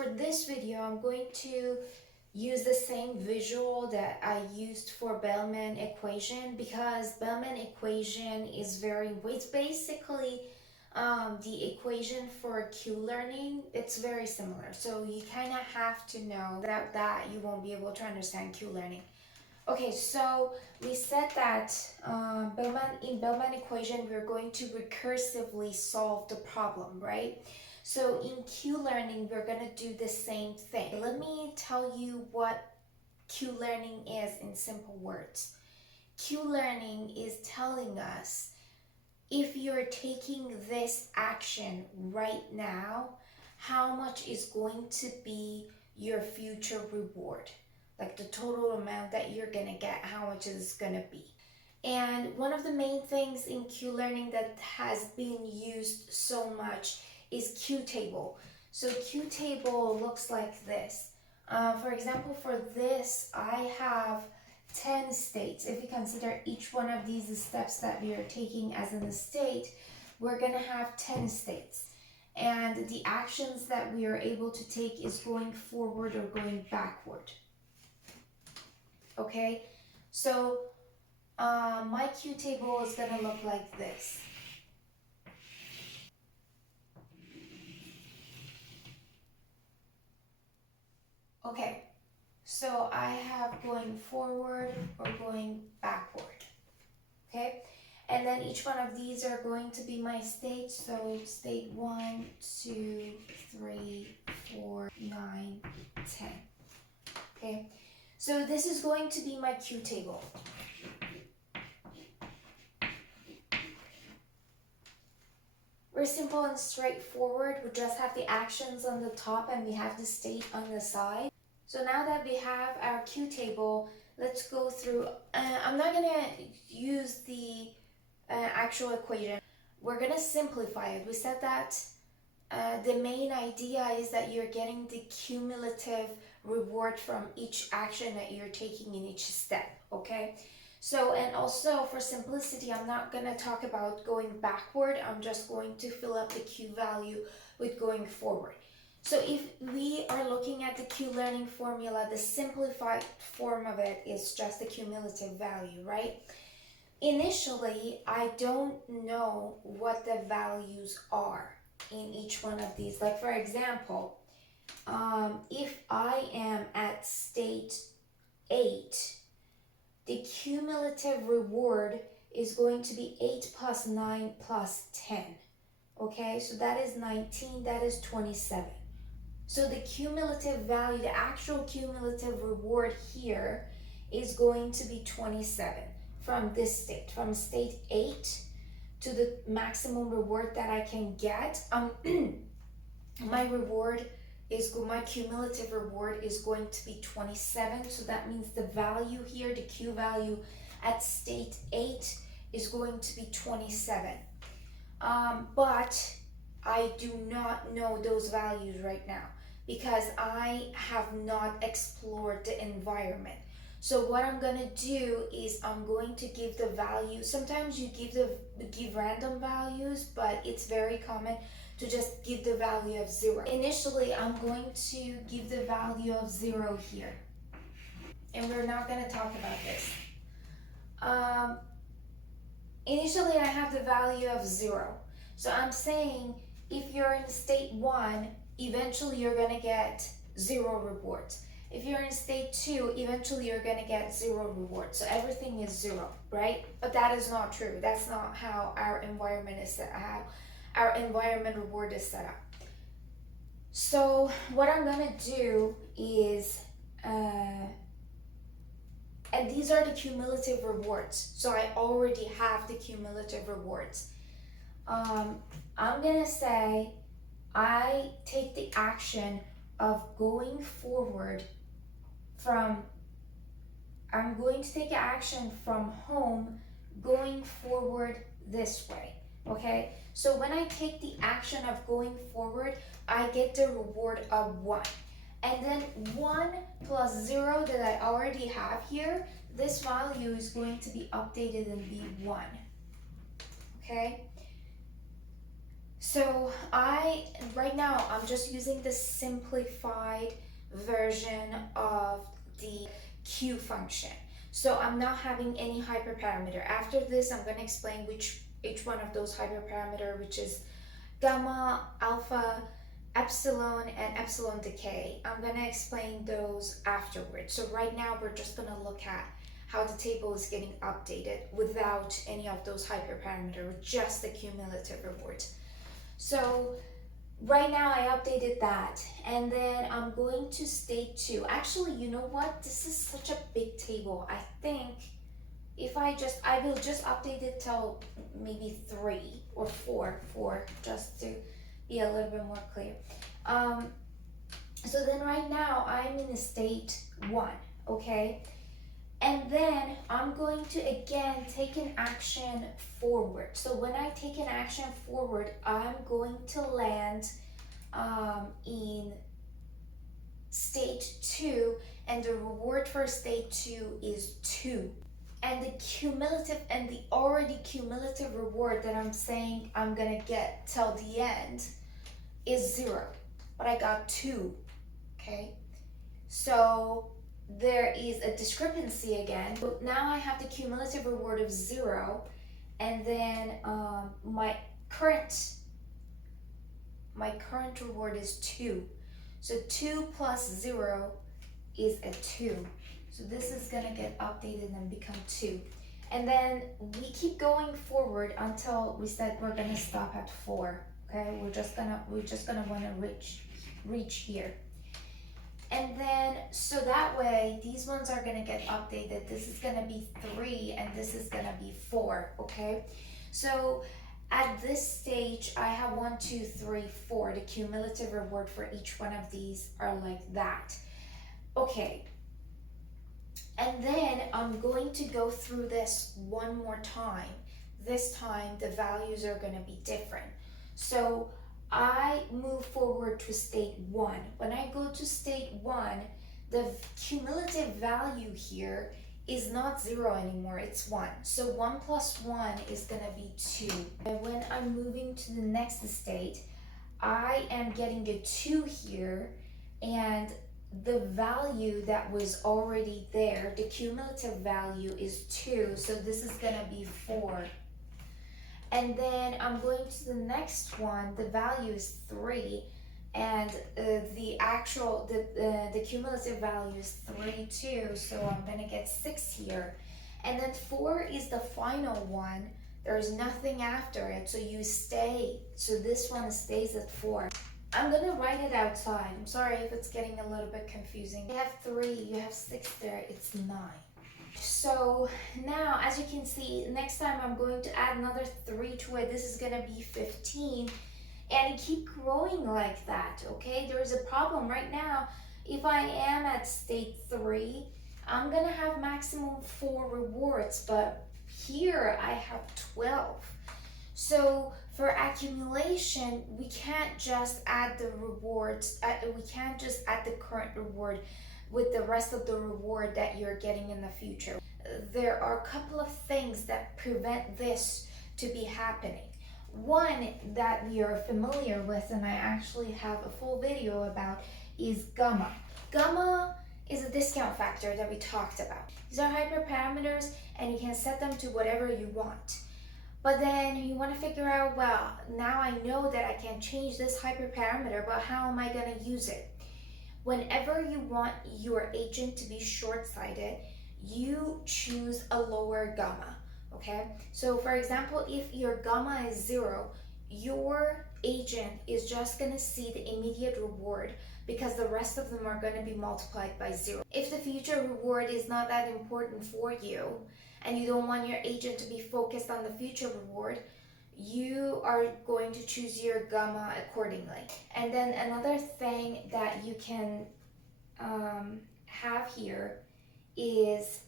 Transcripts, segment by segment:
for this video, I'm going to use the same visual that I used for Bellman equation, because Bellman equation is it's basically the equation for Q learning. It's very similar. So you kind of have to know that you won't be able to understand Q learning. Okay, so we said that in Bellman equation, we're going to recursively solve the problem, right? So in Q learning, we're going to do the same thing. Let me tell you what Q learning is in simple words. Q learning is telling us if you're taking this action right now, how much is going to be your future reward? Like the total amount that you're gonna get, how much is gonna be. And one of the main things in Q learning that has been used so much is Q table. So Q table looks like this. For example, for this, I have 10 states. If we consider each one of these steps that we are taking as an state, we're going to have 10 states. And the actions that we are able to take is going forward or going backward. Okay, so my Q table is going to look like this. Okay, so I have going forward or going backward. Okay, and then each one of these are going to be my states. So state 1, 2, 3, 4, 9, 10. Okay, so this is going to be my Q table. We're simple and straightforward. We just have the actions on the top and we have the state on the side. So now that we have our Q table, let's go through. I'm not going to use the actual equation. We're going to simplify it. We said that the main idea is that you're getting the cumulative reward from each action that you're taking in each step, okay? So, and also for simplicity, I'm not going to talk about going backward. I'm just going to fill up the Q value with going forward. So if we are looking at the Q learning formula, the simplified form of it is just the cumulative value, right? Initially, I don't know what the values are in each one of these. Like for example, if I am at state 8, the cumulative reward is going to be 8 plus 9 plus 10. Okay, so that is 19, that is 27. So the cumulative value, the actual cumulative reward here is going to be 27 from this state, from state 8 to the maximum reward that I can get. My cumulative reward is going to be 27. So that means the value here, the Q value at state 8 is going to be 27. But I do not know those values right now because I have not explored the environment. So what I'm gonna do is I'm going to give the value. Sometimes you give random values, but it's very common to just give the value of 0. Initially, I'm going to give the value of 0 here. And we're not going to talk about this. Initially, I have the value of 0. So I'm saying if you're in state 1, eventually you're going to get 0 rewards. If you're in state 2, eventually you're going to get 0 rewards. So everything is 0, right? But that is not true. That's not how our environment is set up. Our environment reward is set up. So what I'm gonna do is, and these are the cumulative rewards. So I already have the cumulative rewards. I'm gonna say I take the action of going forward I'm going to take action from home going forward this way. Okay, so when I take the action of going forward, I get the reward of 1. And then 1 plus 0 that I already have here, this value is going to be updated and be 1. Okay, So right now I'm just using the simplified version of the Q function. So I'm not having any hyperparameter. After this, I'm going to explain each one of those hyperparameter, which is gamma, alpha, epsilon, and epsilon decay. I'm going to explain those afterwards. So right now we're just going to look at how the table is getting updated without any of those hyperparameter, with just the cumulative rewards. So right now I updated that, and then I'm going to state 2. Actually, you know what? This is such a big table. I think if I will just update it till maybe 3 or 4, just to be a little bit more clear. So then right now I'm in a state 1, okay? And then I'm going to again take an action forward. So when I take an action forward, I'm going to land in state 2, and the reward for state 2 is 2. And the cumulative and the already cumulative reward that I'm saying I'm gonna get till the end is 0. But I got 2, okay? So there is a discrepancy again. But now I have the cumulative reward of 0, and then my current reward is 2. So 2 plus 0 is a 2. So this is gonna get updated and become 2. And then we keep going forward until we said we're gonna stop at 4. Okay, we're just gonna wanna reach here. And then, so that way, these ones are gonna get updated. This is gonna be 3, and this is gonna be 4, okay? So at this stage, I have 1, 2, 3, 4. The cumulative reward for each one of these are like that. Okay. And then I'm going to go through this one more time. This time, the values are gonna be different. So I move forward to state 1. When I go to state 1, the cumulative value here is not 0 anymore, it's 1. So 1 plus 1 is going to be 2. And when I'm moving to the next state, I am getting a 2 here, and the value that was already there, the cumulative value is 2, so this is going to be 4. And then I'm going to the next one, the value is 3, and the cumulative value is 3 too, so I'm gonna get 6 here. And then 4 is the final one. There's nothing after it, so you stay. So this one stays at 4. I'm gonna write it outside. I'm sorry if it's getting a little bit confusing. You have 3, you have 6 there, it's 9. So now, as you can see, next time I'm going to add another 3 to it. This is gonna be 15, and keep growing like that, okay? There's a problem right now. If I am at state 3, I'm gonna have maximum 4 rewards, but here I have 12. So for accumulation, we can't just add the rewards, we can't just add the current reward with the rest of the reward that you're getting in the future. There are a couple of things that prevent this to be happening. One that we are familiar with, and I actually have a full video about, is gamma. Gamma is a discount factor that we talked about. These are hyperparameters, and you can set them to whatever you want. But then you want to figure out, well, now I know that I can change this hyperparameter, but how am I going to use it? Whenever you want your agent to be short-sighted, you choose a lower gamma, okay? So for example, if your gamma is 0, your agent is just gonna see the immediate reward because the rest of them are gonna be multiplied by 0. If the future reward is not that important for you, and you don't want your agent to be focused on the future reward, you are going to choose your gamma accordingly. And then another thing that you can have here is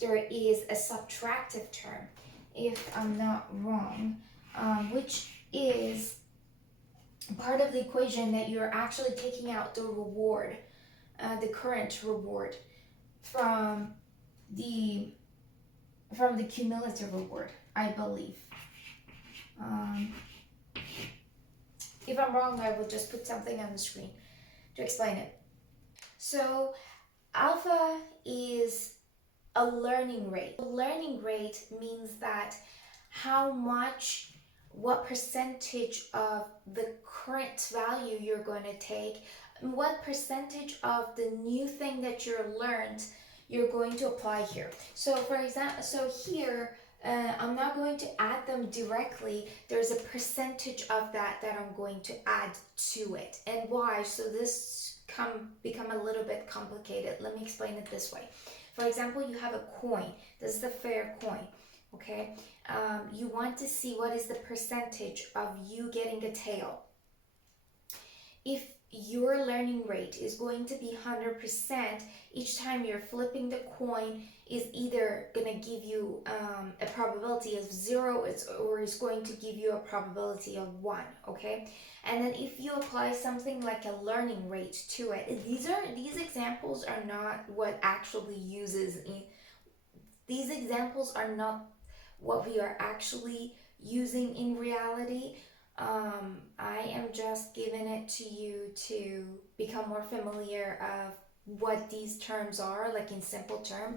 there is a subtractive term, if I'm not wrong, which is part of the equation that you're actually taking out the reward, the current reward from the cumulative reward, I believe. If I'm wrong, I will just put something on the screen to explain it. So alpha is a learning rate. A learning rate means that what percentage of the current value you're going to take, what percentage of the new thing that you're learned you're going to apply here. So for example, here I'm not going to add them directly. There's a percentage of that I'm going to add to it. And why? So this become a little bit complicated. Let me explain it this way. For example, you have a coin. This is the fair coin. Okay, you want to see what is the percentage of you getting a tail. If your learning rate is going to be 100%, each time you're flipping the coin is either going to give you a probability of 0 or is going to give you a probability of 1, okay? And then if you apply something like a learning rate to it, these examples are not what actually uses in, these examples are not what we are actually using in reality. I am just giving it to you to become more familiar of what these terms are, like in simple term,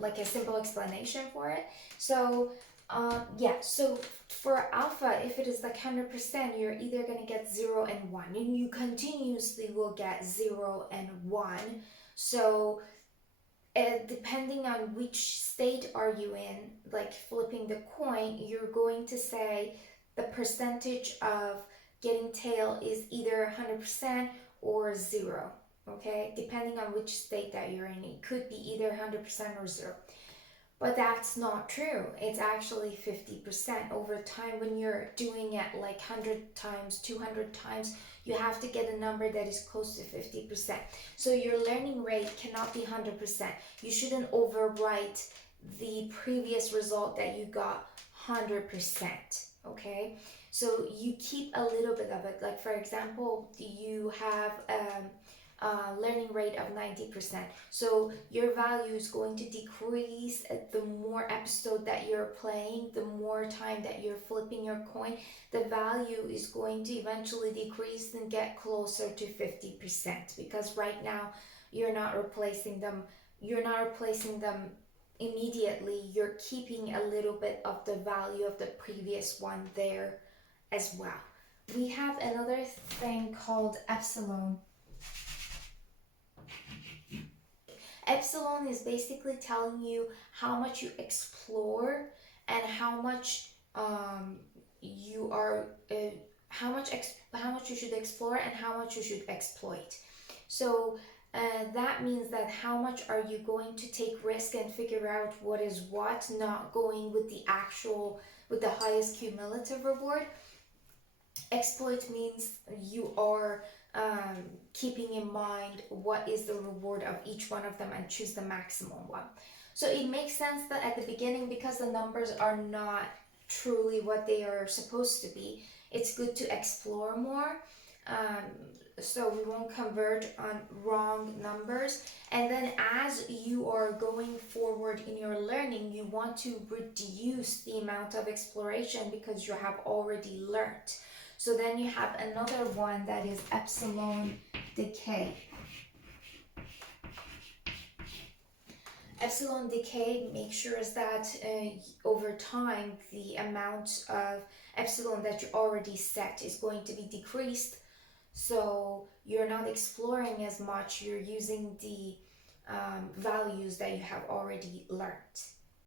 like a simple explanation for it. So yeah, so for alpha, if it is like 100%, you're either going to get 0 and 1, and you continuously will get 0 and 1. So depending on which state are you in, like flipping the coin, you're going to say the percentage of getting tail is either 100% or 0, okay? Depending on which state that you're in, it could be either 100% or 0. But that's not true. It's actually 50% over time. When you're doing it like 100 times, 200 times, you have to get a number that is close to 50%. So your learning rate cannot be 100%. You shouldn't overwrite the previous result that you got 100%, okay? So you keep a little bit of it. Like for example, you have learning rate of 90%. So your value is going to decrease the more episode that you're playing, the more time that you're flipping your coin, the value is going to eventually decrease and get closer to 50%, because right now you're not replacing them immediately. You're keeping a little bit of the value of the previous one there as well. We have another thing called epsilon. Epsilon is basically telling you how much you explore and how much you are how much you should explore and how much you should exploit. So that means that how much are you going to take risk and figure out what is what, not going with the highest cumulative reward. Exploit means you are keeping in mind what is the reward of each one of them and choose the maximum one. So it makes sense that at the beginning, because the numbers are not truly what they are supposed to be, it's good to explore more, so we won't converge on wrong numbers. And then as you are going forward in your learning, you want to reduce the amount of exploration because you have already learned. So then you have another one that is epsilon decay. Epsilon decay makes sure that over time the amount of epsilon that you already set is going to be decreased. So you're not exploring as much, you're using the values that you have already learned.